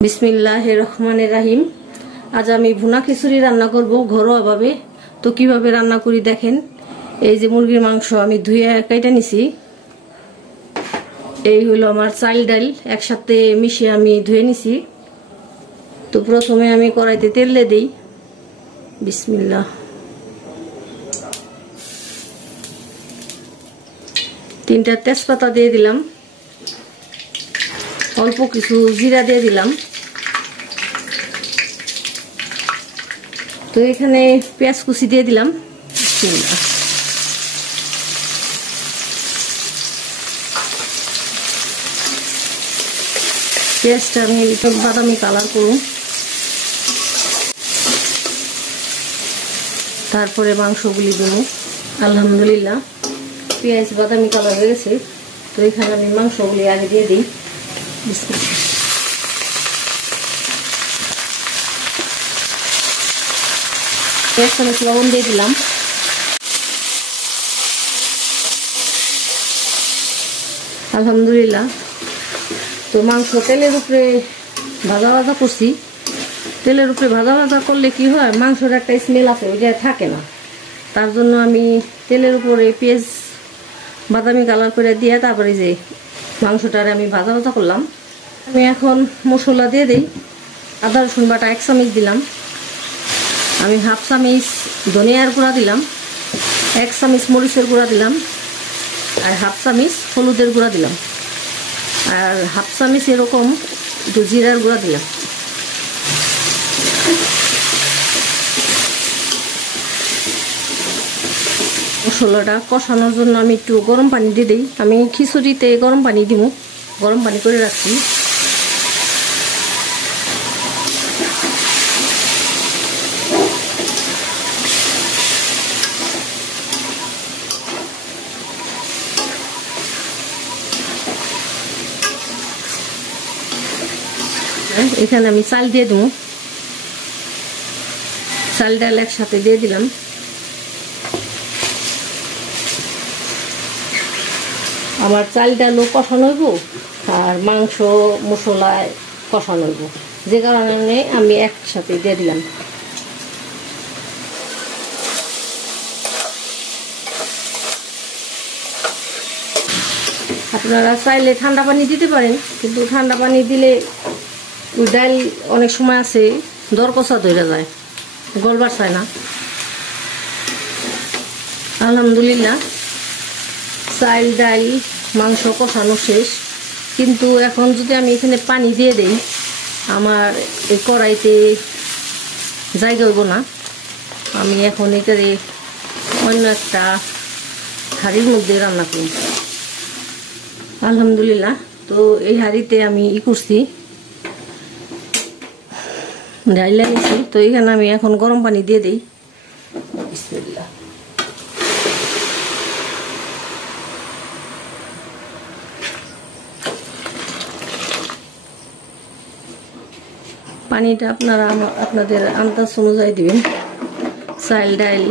বিসমিল্লাহির রহমানির রহিম। আজ আমি ভুনা খিচুড়ি রান্না করব ঘরোয়া ভাবে। তো কিভাবে রান্না করি দেখেন। এই যে মুরগির মাংস আমি ধুয়ে কেটে নিছি। এই হলো আমার চাল ডাল একসাথে মিশিয়ে আমি ধুয়ে নিছি। তো প্রথমে আমি কড়াইতে তেল দিয়ে দেই। বিসমিল্লাহ। তিনটা তেজপাতা দিয়ে দিলাম, অল্প কিছু জিরা দিয়ে দিলাম। তো এখানে পেঁয়াজ কুচি দিয়ে দিলাম। পেঁয়াজটা আমি বাদামি কালার করুন, তারপরে মাংসগুলি দেব। আলহামদুলিল্লাহ পেঁয়াজ বাদামি কালার হয়ে গেছে। তো এখানে আমি মাংসগুলি আগে দিয়ে দিই। লবণ দিয়ে দিলাম। আলহামদুলিল্লাহ। তো মাংস তেলের উপরে ভাজা ভাজা করছি। তেলের উপরে ভাজা ভাজা করলে কি হয়, মাংসের একটা স্মেল আছে, ওইটা থাকে না। তার জন্য আমি তেলের উপরে পেঁয়াজ বাদামি কালার করে দিয়ে তারপরে যে মাংসটারে আমি ভাজা ভাজা করলাম। আমি এখন মশলা দিয়ে দিই। আদা রসুন বাটা 1 চামচ দিলাম। আমি 1/2 চামচ ধনিয়ার গুঁড়া দিলাম, 1 চামচ মরিচের গুঁড়া দিলাম, আর 1/2 চামচ হলুদের গুঁড়া দিলাম, আর 1/2 চামচ এরকম জিরার গুঁড়া দিলাম। মশলাটা কষানোর জন্য আমি একটু গরম পানি দিয়ে দিই। আমি খিচুড়িতে গরম পানি দিব, গরম পানি করে রাখছি। এখানে আমি চাল দিয়ে দেবো। চাল ডাল একসাথে দিয়ে দিলাম। আমার চাল ডালও কষানো হইব আর মাংস মশলায় কষানো হইব, যে কারণে আমি একসাথে দিয়ে দিলাম। আপনারা চাইলে ঠান্ডা পানি দিতে পারেন, কিন্তু ঠান্ডা পানি দিলে ওই ডাল অনেক সময় আছে দরকষা ধরে যায়, গলবার চায় না। আলহামদুলিল্লাহ চাল ডাল মাংস কষানো শেষ। কিন্তু এখন যদি আমি এখানে পানি দিয়ে দেই, আমার এই কড়াইতে জায়গা হইব না। আমি এখন এটারে অন্য একটা হাঁড়ির মধ্যে রান্না করি। আলহামদুলিল্লাহ। তো এই হাঁড়িতে আমি করছি, ডাইলা নিছি। তো এখানে আমি এখন গরম পানি দিয়ে দিই। বিসমিল্লাহ। পানিটা আপনারা আপনাদের আন্দাজ অনুযায়ী দিবেন, চাল ডাল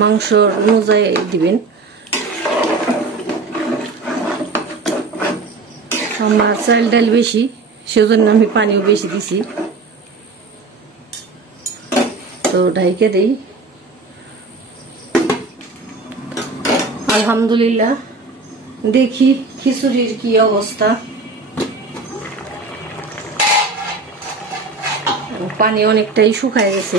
মাংস অনুযায়ী দিবেন। আমার চাল ডাল বেশি, সেজন্য আমি পানিও বেশি দিছি। তো ঢাইকে দেই। আলহামদুলিল্লাহ। দেখি খিচুড়ির কি অবস্থা। পানি অনেকটাই শুকায় গেছে।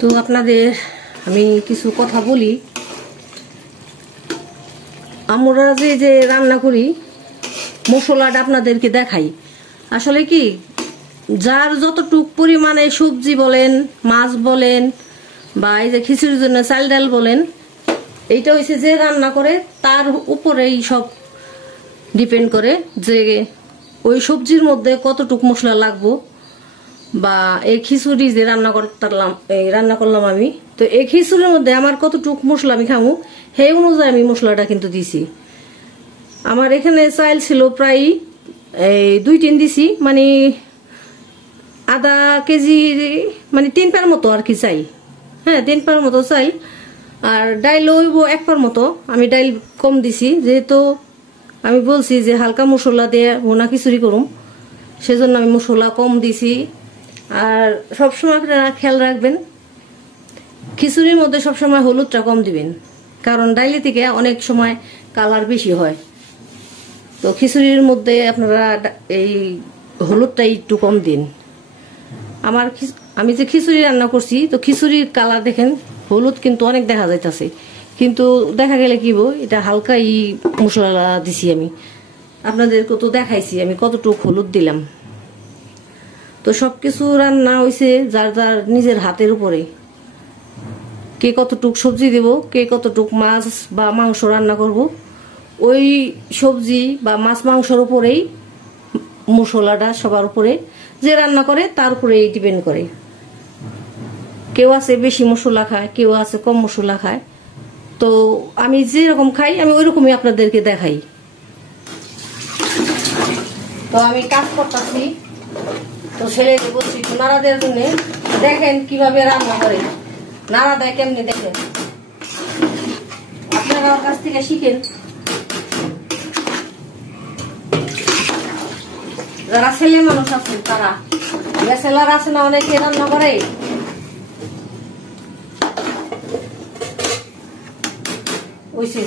তো আপনাদের আমি কিছু কথা বলি। আমরা যে রান্না করি মশলাটা আপনাদেরকে দেখাই। আসলে কি, যার যতটুক পরিমাণে সবজি বলেন, মাছ বলেন, বা এই যে খিচুড়ির জন্য চাল ডাল বলেন, এইটা হচ্ছে যে রান্না করে তার উপরেই সব ডিপেন্ড করে যে ওই সবজির মধ্যে কতটুক মশলা লাগবো। বা এই খিচুড়ি যে রান্না করলাম আমি, তো এই খিচুড়ির মধ্যে আমার কতটুক মশলা আমি খামু সেই অনুযায়ী আমি মশলাটা কিন্তু দিছি। আমার এখানে চাল ছিল প্রায় এই 2-3 দিছি, মানে আধা কেজি, মানে 3 পার মতো আর কি চাই। হ্যাঁ, 3 পার মতো চাই। আর ডাইল হইব 1 পার মতো। আমি ডাইল কম দিছি, যেহেতু আমি বলছি যে হালকা মশলা দিয়ে ভুনা খিচুড়ি করুম, সেজন্য আমি মশলা কম দিছি। আর সবসময় আপনারা খেয়াল রাখবেন, খিচুড়ির মধ্যে সবসময় হলুদটা কম দিবেন, কারণ ডাইলে থেকে অনেক সময় কালার বেশি হয়। তো খিচুড়ির মধ্যে আপনারা এই হলুদটা একটু কম দিন। আমি যে খিচুড়ি রান্না করছি, তো খিচুড়ির কালার দেখেন হলুদ কিন্তু অনেক দেখা যাইতেছে, কিন্তু দেখা গেলে কি এটা হালকাই মশলা দিছি। আমি আপনাদেরকে তো দেখাইছি আমি কতটুকু হলুদ দিলাম। তো সবকিছু রান্না হয়েছে যার যার নিজের হাতের উপরে, কে কতটুক সবজি দেব, কে কতটুক মাছ বা মাংস রান্না করব, ওই সবজি বা মাছ মাংসর উপরেই মশলাটা সবার উপরে যে রান্না করে তার উপরেই ডিপেন্ড করে। কেউ আছে বেশি মশলা খায়, কেউ আছে কম মশলা খায়। তো আমি যেরকম খাই আমি ওই রকমই আপনাদেরকে দেখাই। তো আমি কাজ করতেছি, তো ছেলেকে বলছি একটু নাড়া দেওয়ার জন্য। দেখেন কিভাবে রান্না করে, নাড়া দেয় কেমনি দেখেন, আপনারা আমার কাছ থেকে শিখেন। যারা ছেলে মানুষ আছেন তারা, ব্যাচেলার আছে না অনেকে রান্না করে, ওইসে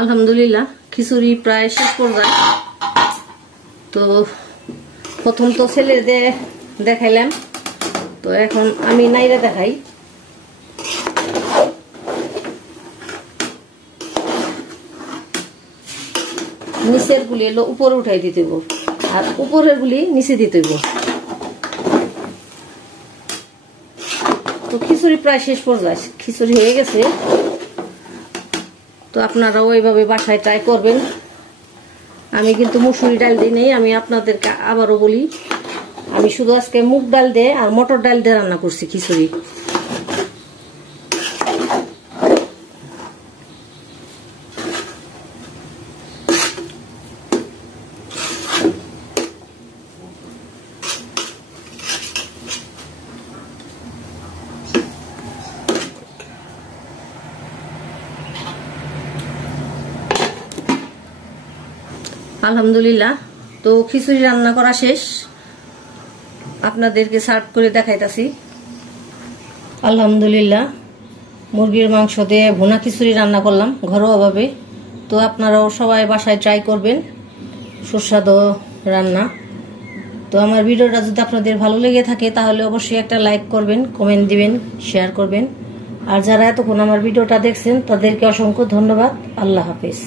আলহামদুলিল্লাহ খিচুড়ি প্রায় শেষ পর্যায়ে। তো প্রথম তো ছেলে দেখাইলাম, তো এখন আমি নাইরা দেখাই। নিচের গুলি এলো উপরে উঠাই দিতে হইব, আর উপরের গুলি নিচে দিতে হইব। তো খিচুড়ি প্রায় শেষ পর্যায়ে, খিচুড়ি হয়ে গেছে। তো আপনারাও ওইভাবে বাসায় ট্রাই করবেন। আমি কিন্তু মুসুরি ডাল দিই নেই, আমি আপনাদেরকে আবারও বলি, আমি শুধু আজকে মুগ ডাল দিয়ে আর মটর ডাল দিয়ে রান্না করছি খিচুড়ি। আলহামদুলিল্লাহ, তো খিচুড়ি রান্না করা শেষ, আপনাদেরকে সার্ভ করে দেখাইতাছি। আলহামদুলিল্লাহ, মুরগির মাংস দিয়ে ভুনা খিচুড়ি রান্না করলাম ঘরোয়াভাবে। তো আপনারাও সবাই বাসায় ট্রাই করবেন, সুস্বাদু রান্না। তো আমার ভিডিওটা যদি আপনাদের ভালো লেগে থাকে তাহলে অবশ্যই একটা লাইক করবেন, কমেন্ট দিবেন, শেয়ার করবেন। আর যারা এতক্ষণ আমার ভিডিওটা দেখছেন তাদেরকে অসংখ্য ধন্যবাদ। আল্লাহ হাফেজ।